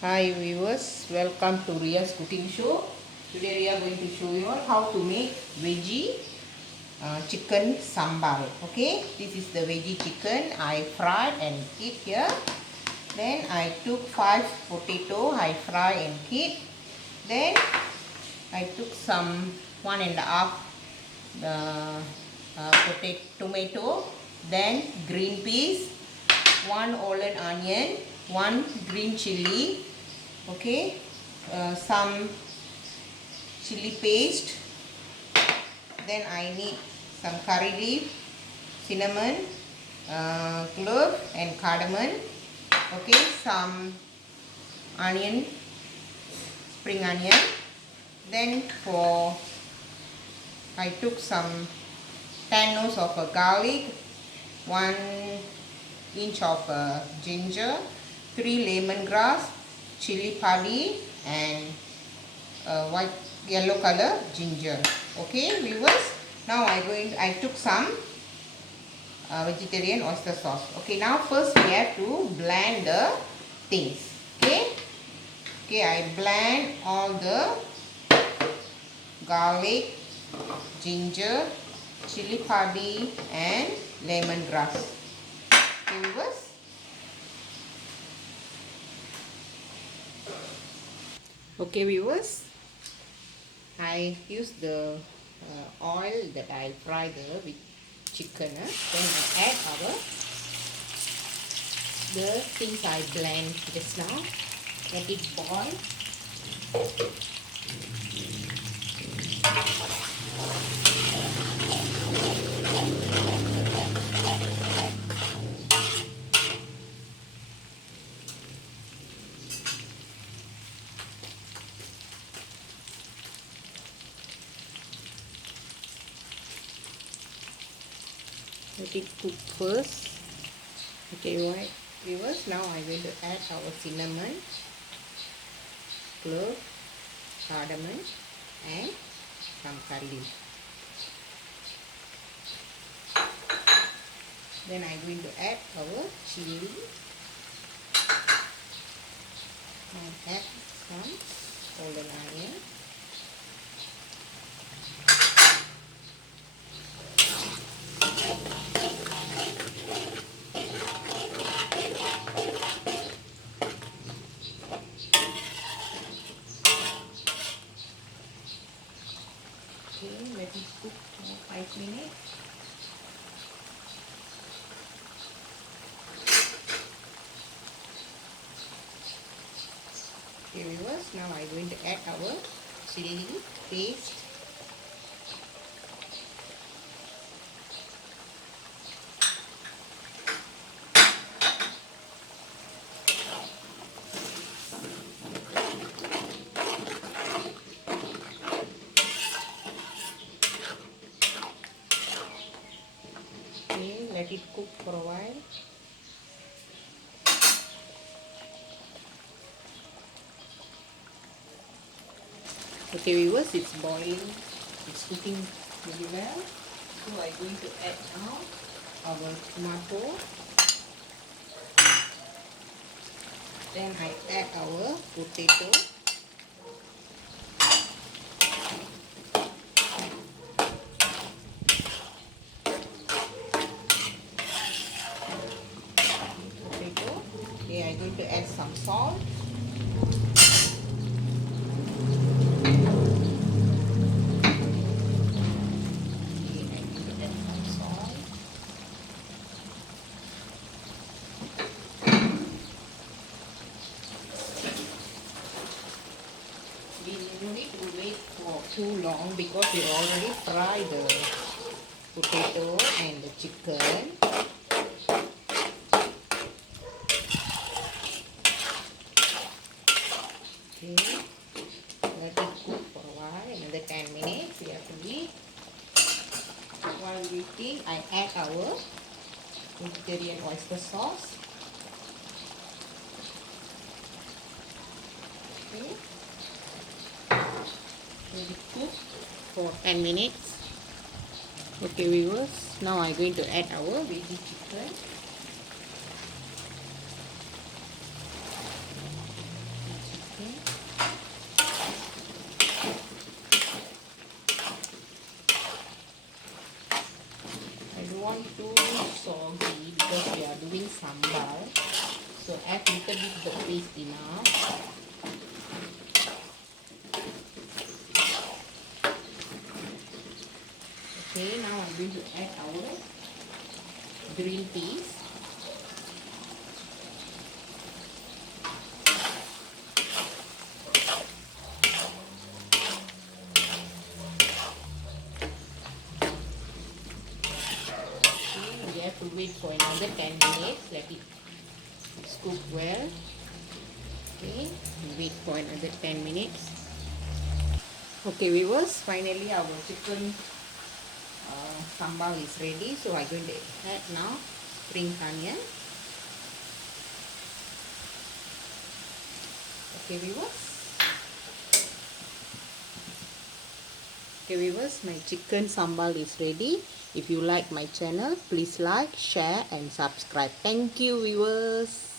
Hi viewers, welcome to Ria's cooking show. Today we are going to show you all how to make veggie chicken sambal. Okay, this is the veggie chicken I fried and keep here. Then I took 5 potato I fry and keep. Then I took some 1.5 potato tomato. Then green peas, 1 olive onion, 1 green chili. Okay, some chili paste. Then I need some curry leaf, cinnamon, clove and cardamom. Okay, some onion, spring onion. Then I took some 10 notes of garlic, 1 inch of ginger, 3 lemongrass, chili padi and white yellow color ginger. Okay viewers, now I took some vegetarian oyster sauce. Okay, now first we have to blend the things. Okay, I blend all the garlic, ginger, chili padi and lemongrass. Okay viewers. Okay viewers, I use the oil that I fry the chicken. Then I add the things I blend just now. Let it boil. Let it cook first. Okay, right viewers, now I'm going to add our cinnamon, clove, cardamom and some curry leaf. Then I'm going to add our chili and add some golden onion. Okay, let it cook for 5 minutes. Okay viewers, now I'm going to add our chili paste. Okay, let it cook for a while. Okay viewers, it's boiling, it's cooking very well. So I'm going to add now our tomato. Then I add our potato. Okay, I'm going to add some salt. We don't need to wait for too long because we already fried the potato and the chicken. Okay, let it cook for a while, another 10 minutes we have to wait. While waiting, I add our vegetarian oyster sauce. Okay. Let it cook for 10 minutes. Okay viewers, now I'm going to add our veggie chicken. enough. Okay, now I'm going to add our green peas. Okay, we have to wait for another 10 minutes. Let it cook well. Okay, wait for another 10 minutes. Okay viewers, finally our chicken sambal is ready. So I'm going to add now spring onion. Okay viewers. Okay viewers, my chicken sambal is ready. If you like my channel, please like, share and subscribe. Thank you viewers.